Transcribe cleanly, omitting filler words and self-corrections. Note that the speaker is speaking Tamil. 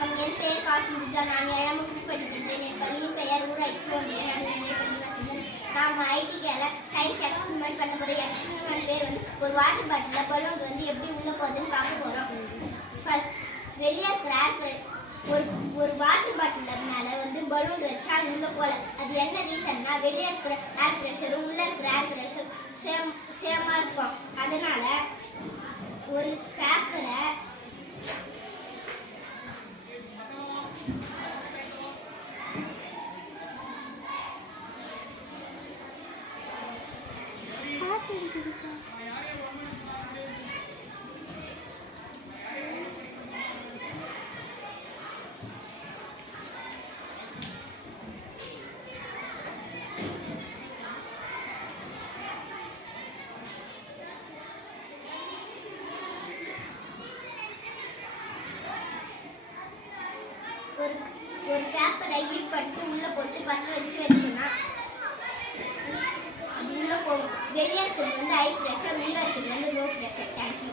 வணக்கம். என் பெயர் காசிந்துஜா. நான் 7ஆம் வகுப்பு படிக்கின்றேன். என் பள்ளியின் பெயர் ஊராட்சி ஒன்றிய நடுநிலைப் பள்ளி. நாம் ஐடிக்கால சயின்ஸ் எக்ஸ்பெரிமெண்ட் பண்ண போறோம். எக்ஸ்பெரிமெண்ட் பேர் ஒரு வாட்டர் பாட்டில் பலூன் எப்படி உள்ள போகுதுன்னு பார்க்க போறோம். ஃபர்ஸ்ட் வெளியே இருக்கிற ஒரு வாட்டர் பாட்டில் மேல பலூன் வச்சா அது உள்ள போல. அது என்ன ரீசன்னா வெளியே இருக்கிற ஏர் ப்ரெஷரும் உள்ள இருக்கிற ஏர் ப்ரெஷர் சேமா இருக்கும். அதனால ஒரு பேப்பரை ஒரு பேப்பரை ஹீட் பண்ணிட்டு உள்ள போட்டு பற்ற வச்சோம்னா உள்ள போகும். வெளியே இருக்கிறது ஹை ப்ரெஷர், உள்ள இருக்கிறது லோ ப்ரெஷர். தேங்க்யூ.